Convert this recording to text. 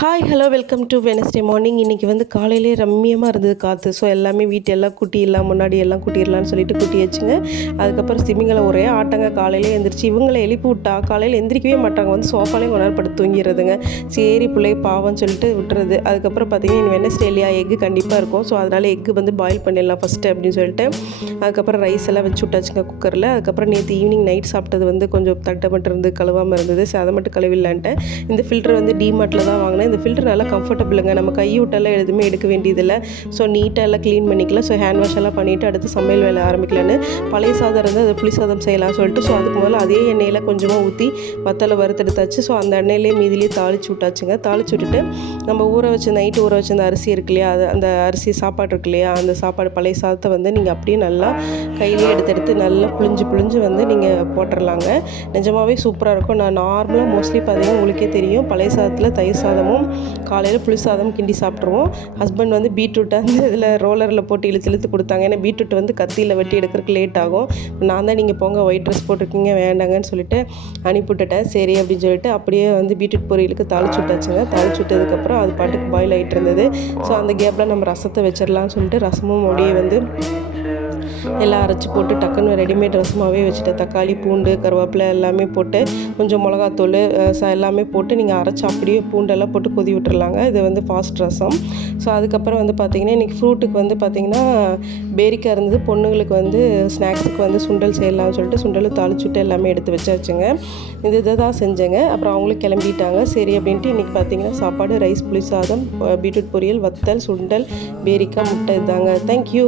Hi hello welcome to Wednesday morning. இன்றைக்கி வந்து காலையிலே ரம்மியமாக இருந்தது காற்று. ஸோ எல்லாமே வீட்டெல்லாம் கூட்டிடலாம், முன்னாடி எல்லாம் கூட்டிடலான்னு சொல்லிட்டு கூட்டி வச்சுங்க. அதுக்கப்புறம் சிமிங்களை ஒரே ஆட்டங்க. காலையிலே எழுந்திரிச்சு இவங்களை எழுப்பி விட்டா காலையில் எந்திரிக்கவே மாட்டாங்க, வந்து சோஃபாலேயும் கொஞ்ச நேரம் படுத்து தூங்கிடுறதுங்க. சரி பிள்ளை பாவம்னு சொல்லிட்டு விட்டுறது. அதுக்கப்புறம் பார்த்தீங்கன்னா வெனஸ்டே இல்லையா, எக்கு கண்டிப்பாக இருக்கும். ஸோ அதனால் எக்கு வந்து பாயில் பண்ணிடலாம் ஃபஸ்ட்டு அப்படின்னு சொல்லிட்டு அதுக்கப்புறம் ரைஸ் எல்லாம் வச்சு விட்டாச்சுங்க குக்கரில். அதுக்கப்புறம் நேற்று ஈவினிங் நைட் சாப்பிட்டது வந்து கொஞ்சம் தட்டை மட்டும் இருந்து கழுவாமல் இருந்தது. ஸோ அதை மட்டும் கழுவிடலான்ட்டு இந்த ஃபில்டர் வந்து டிமார்ட்டில் தான் வாங்கினேன். இந்த ஃபில்டர் நல்லா கம்ஃபர்டபுளுங்க, நம்ம கை விட்டெல்லாம் எதுவுமே எடுக்க வேண்டியதில்லை. ஸோ நீட்டாக எல்லாம் க்ளீன் பண்ணிக்கலாம். ஸோ ஹேண்ட் வாஷ் எல்லாம் பண்ணிவிட்டு அடுத்து சமையல் வேலை ஆரம்பிக்கலான்னு பழைய சாதம் இருந்து அது புளி சாதம் செய்யலாம் சொல்லிட்டு ஸோ அதுக்கு முதல்ல அதே எண்ணெயில் கொஞ்சமாக ஊற்றி வத்தலை வறுத்தெடுத்தாச்சு. ஸோ அந்த எண்ணெயிலே மீதிலேயே தாளித்து விட்டாச்சுங்க. தாளித்து விட்டுட்டு நம்ம ஊற வச்சு நைட்டு ஊற வச்சு அந்த அரிசி இருக்கு இல்லையா, அது அந்த அரிசி சாப்பாடு இருக்கு இல்லையா, அந்த சாப்பாடு பழைய சாதத்தை வந்து நீங்கள் அப்படியே நல்லா கையிலே எடுத்து நல்லா புளிஞ்சு வந்து நீங்கள் போட்டுடலாங்க. நிஜமாகவே சூப்பராக இருக்கும். நான் நார்மலாக மோஸ்ட்லி பார்த்தீங்கன்னா உங்களுக்கே தெரியும், பழைய சாதத்தில் தயிர் சாதமும் காலையில் புளி சாதம் கிண்டி சாப்பிட்ருவோம். ஹஸ்பண்ட் வந்து பீட்ரூட்டை வந்து இதில் ரோலரில் போட்டு இழுத்து கொடுத்தாங்க. ஏன்னா பீட்ரூட் வந்து கத்தியில் வெட்டி எடுக்கிறதுக்கு லேட் ஆகும். நான் தான் நீங்கள் போங்க ஒயிட் ட்ரெஸ் போட்டிருக்கீங்க வேண்டாங்கன்னு சொல்லிட்டு அனுப்பிவிட்டுட்டேன். சரி அப்படின்னு சொல்லிட்டு அப்படியே வந்து பீட்ரூட் பொரியலுக்கு தாளிச்சு விட்டாச்சுங்க. தாளிச்சு விட்டதுக்கப்புறம் அது பாட்டுக்கு பாயில் ஆகிட்டு இருந்தது. ஸோ அந்த கேப்பில் நம்ம ரசத்தை வச்சிடலாம்னு சொல்லிட்டு ரசமும் அப்படியே வந்து எல்லாம் அரைச்சி போட்டு டக்குன்னு ரெடிமேட் ரசமாகவே வச்சுட்டேன். தக்காளி பூண்டு கருவேப்பிலை எல்லாமே போட்டு கொஞ்சம் மிளகாத்தூள் எல்லாமே போட்டு நீங்கள் அரைச்சி அப்படியே பூண்டெல்லாம் போட்டு கொதி விட்டுறலாங்க. இது வந்து ஃபாஸ்ட் ரசம். ஸோ அதுக்கப்புறம் வந்து பார்த்திங்கன்னா இன்றைக்கி ஃப்ரூட்டுக்கு வந்து பார்த்திங்கன்னா பேரிக்காய் இருந்தது. பொண்ணுங்களுக்கு வந்து ஸ்நாக்ஸுக்கு வந்து சுண்டல் செய்யலாம்னு சொல்லிட்டு சுண்டல் தாளிச்சுட்டு எல்லாமே எடுத்து வச்சாச்சுங்க. இதை தான் செஞ்சேங்க. அப்புறம் அவங்களும் கிளம்பிட்டாங்க. சரி அப்படின்ட்டு இன்றைக்கி பார்த்திங்கன்னா சாப்பாடு ரைஸ் புளி சாதம் பீட்ரூட் பொரியல் வத்தல் சுண்டல் பேரிக்காய் முட்டை இதாங்க. தேங்க்யூ.